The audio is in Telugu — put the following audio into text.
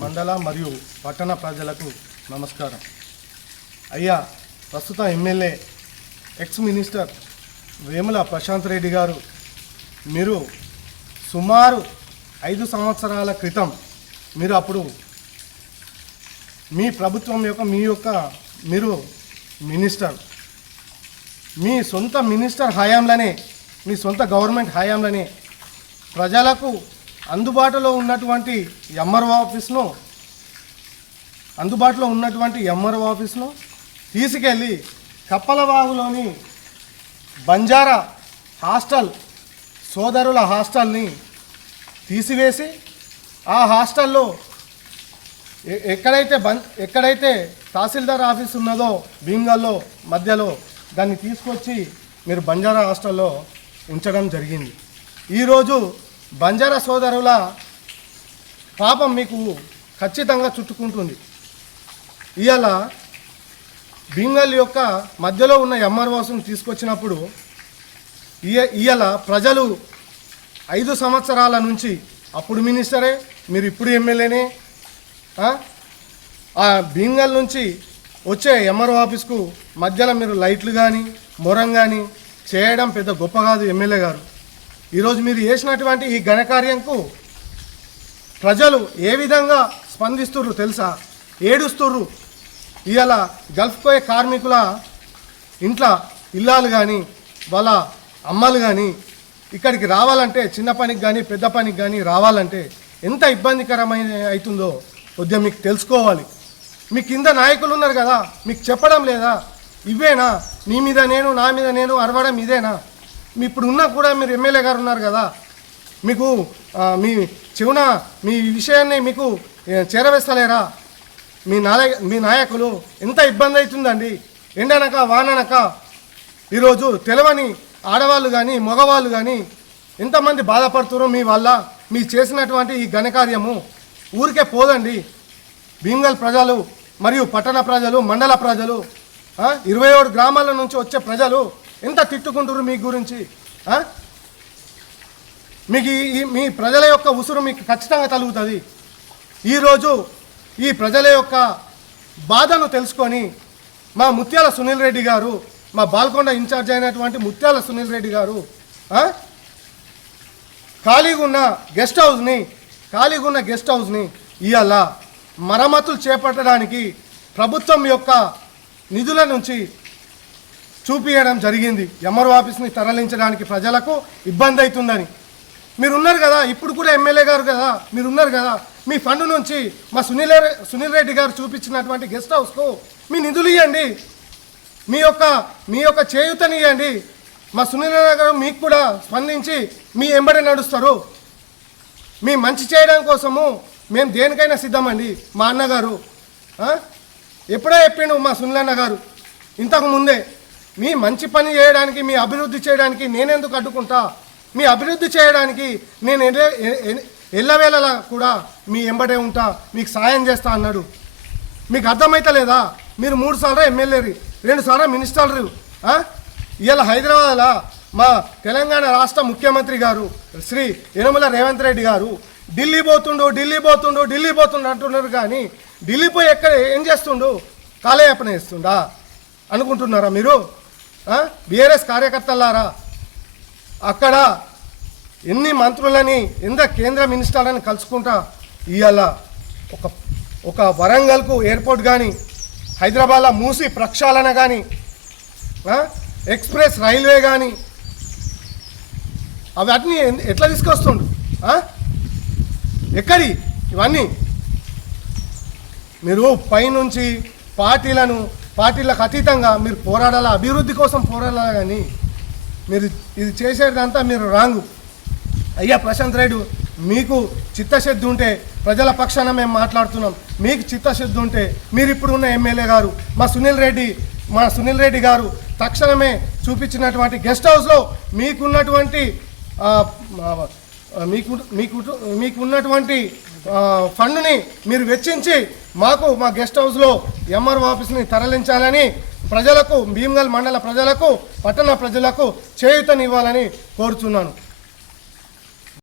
మండల మరియు పట్టణ ప్రజలకు నమస్కారం. అయ్యా, ప్రస్తుత MLA ex minister Vemula Prashanth Reddy గారు, మీరు సుమారు 5 సంవత్సరాల క్రితం మీరు అప్పుడు మీ ప్రభుత్వం మీరు మినిస్టర్, మీ సొంత మినిస్టర్ హయాంలోనే, మీ సొంత గవర్నమెంట్ హయాంలోనే ప్రజలకు అందుబాటులో ఉన్నటువంటి ఎంఆర్ఓ ఆఫీస్ను తీసుకెళ్ళి కప్పలవాగులోని బంజారా హాస్టల్, సోదరుల హాస్టల్ని తీసివేసి ఆ హాస్టల్లో ఎక్కడైతే తహసీల్దార్ ఆఫీస్ ఉన్నదో భీమ్గల్లో మధ్యలో దాన్ని తీసుకొచ్చి మీరు బంజారా హాస్టల్లో ఉంచడం జరిగింది. ఈరోజు బంజారా సోదరుల పాపం మీకు ఖచ్చితంగా చుట్టుకుంటుంది. ఇవాళ భీమ్గల్ యొక్క మధ్యలో ఉన్న ఎంఆర్ఓస్ని తీసుకొచ్చినప్పుడు ఇవాళ ప్రజలు 5 సంవత్సరాల నుంచి, అప్పుడు మినిస్టరే, మీరు ఇప్పుడు ఎమ్మెల్యేనే, ఆ భీమ్గల్ నుంచి వచ్చే ఎంఆర్ఓ ఆఫీస్కు మధ్యలో మీరు లైట్లు కానీ మొరం కానీ చేయడం పెద్ద గొప్ప కాదు ఎమ్మెల్యే గారు. ఈరోజు మీరు చేసినటువంటి ఈ ఘనకార్యంకు ప్రజలు ఏ విధంగా స్పందిస్తుర్రు తెలుసా? ఏడుస్తుర్రు. ఇవాళ గల్ఫ్ పోయే కార్మికుల ఇంట్లో ఇల్లాలు కానీ వాళ్ళ అమ్మలు కానీ ఇక్కడికి రావాలంటే, చిన్న పనికి కానీ పెద్ద పనికి కానీ రావాలంటే ఎంత ఇబ్బందికరమైన అవుతుందో కొద్దిగా మీకు తెలుసుకోవాలి. మీ కింద నాయకులు ఉన్నారు కదా, మీకు చెప్పడం లేదా? ఇవేనా నీ మీద నేను, నా మీద నేను అరవడం ఇదేనా? మీ ఇప్పుడు ఉన్నా కూడా మీరు ఎమ్మెల్యే గారు ఉన్నారు కదా, మీకు మీ విషయాన్ని మీకు చేరవేస్తలేరా? మీ నాయకులు ఎంత ఇబ్బంది అవుతుందండి. ఎండనక వాననక ఈరోజు తెలవని ఆడవాళ్ళు కానీ మగవాళ్ళు కానీ ఎంతమంది బాధపడుతున్నారు మీ వల్ల. మీ చేసినటువంటి ఈ ఘనకార్యము ఊరికే పోదండి. భీమ్గల్ ప్రజలు మరియు పట్టణ ప్రజలు, మండల ప్రజలు, 27 గ్రామాల నుంచి వచ్చే ప్రజలు ఎంత తిట్టుకుంటారు మీ గురించి. మీకు మీ ప్రజల యొక్క ఉసురు మీకు ఖచ్చితంగా తలుగుతుంది. ఈరోజు ఈ ప్రజల యొక్క బాధను తెలుసుకొని మా ముత్యాల సునీల్ రెడ్డి గారు, మా బాల్కొండ ఇన్ఛార్జ్ అయినటువంటి ముత్యాల సునీల్ రెడ్డి గారు ఖాళీగా ఉన్న గెస్ట్ హౌస్ని ఇవాళ మరమ్మతులు చేపట్టడానికి ప్రభుత్వం యొక్క నిధుల నుంచి చూపించడం జరిగింది. ఎంఆర్ఓ ఆఫీస్ని తరలించడానికి ప్రజలకు ఇబ్బంది అవుతుందని. మీరున్నారు కదా, ఇప్పుడు కూడా ఎమ్మెల్యే గారు కదా, మీరున్నారు కదా, మీ ఫండ్ నుంచి మా సునీల్ రెడ్డి గారు చూపించినటువంటి గెస్ట్ హౌస్కు మీ నిధులు ఇవ్వండి, మీ యొక్క చేయూతనివ్వండి. మా సునీల్ గారు మీకు కూడా స్పందించి మీ ఎంబడి నడుస్తారు. మీ మంచి చేయడం కోసము మేము దేనికైనా సిద్ధమండి. మా అన్నగారు ఎప్పుడో చెప్పిండు మా సునీల్ గారు ఇంతకు ముందే, మీ మంచి పని చేయడానికి, మీ అభివృద్ధి చేయడానికి నేనెందుకు అడ్డుకుంటా, మీ అభివృద్ధి చేయడానికి నేను ఎల్లవేళలా కూడా మీ ఎంబడే ఉంటా, మీకు సాయం చేస్తా అన్నాడు. మీకు అర్థమైతలేదా? మీరు 3 సార్లు ఎమ్మెల్యేరు, 2 సార్లు మినిస్టర్లు. ఇవాళ హైదరాబాద్లో మా తెలంగాణ రాష్ట్ర ముఖ్యమంత్రి గారు శ్రీ యనమల రేవంత్ రెడ్డి గారు ఢిల్లీ పోతుండు అంటున్నారు. కానీ ఢిల్లీ పోయి ఎక్కడ ఏం చేస్తుండు? కాలయాపన చేస్తుండా అనుకుంటున్నారా మీరు? బీఆర్ఎస్ కార్యకర్తలారా, అక్కడ ఎన్ని మంత్రులని, ఎంత కేంద్ర మినిస్టర్లని కలుసుకుంటా ఇవాళ ఒక వరంగల్కు ఎయిర్పోర్ట్ కానీ, హైదరాబాద్లో మూసి ప్రక్షాళన కానీ, ఎక్స్ప్రెస్ రైల్వే కానీ అవన్నీ ఎట్లా తీసుకొస్తుండు? ఎక్కడి ఇవన్నీ? మీరు పైనుంచి పార్టీలకు అతీతంగా మీరు పోరాడాలా, అభివృద్ధి కోసం పోరాడాలా. కానీ మీరు ఇది చేసేదంతా మీరు రాంగు. అయ్యా ప్రశాంత్ రెడ్డి, మీకు చిత్తశుద్ధి ఉంటే, ప్రజల పక్షాన మేము మాట్లాడుతున్నాం, మీకు చిత్తశుద్ధి ఉంటే మీరు ఇప్పుడు ఉన్న ఎమ్మెల్యే గారు మా సునీల్ రెడ్డి గారు తక్షణమే చూపించినటువంటి గెస్ట్ హౌస్లో మీకున్నటువంటి ఫండ్ని మీరు వెచ్చించి మా గెస్ట్ హౌస్లో ఎంఆర్ఓ ఆఫీస్ని తరలించాలని ప్రజలకు, భీమ్గల్ మండల ప్రజలకు, పట్టణ ప్రజలకు చేయూతనివ్వాలని కోరుతున్నాను.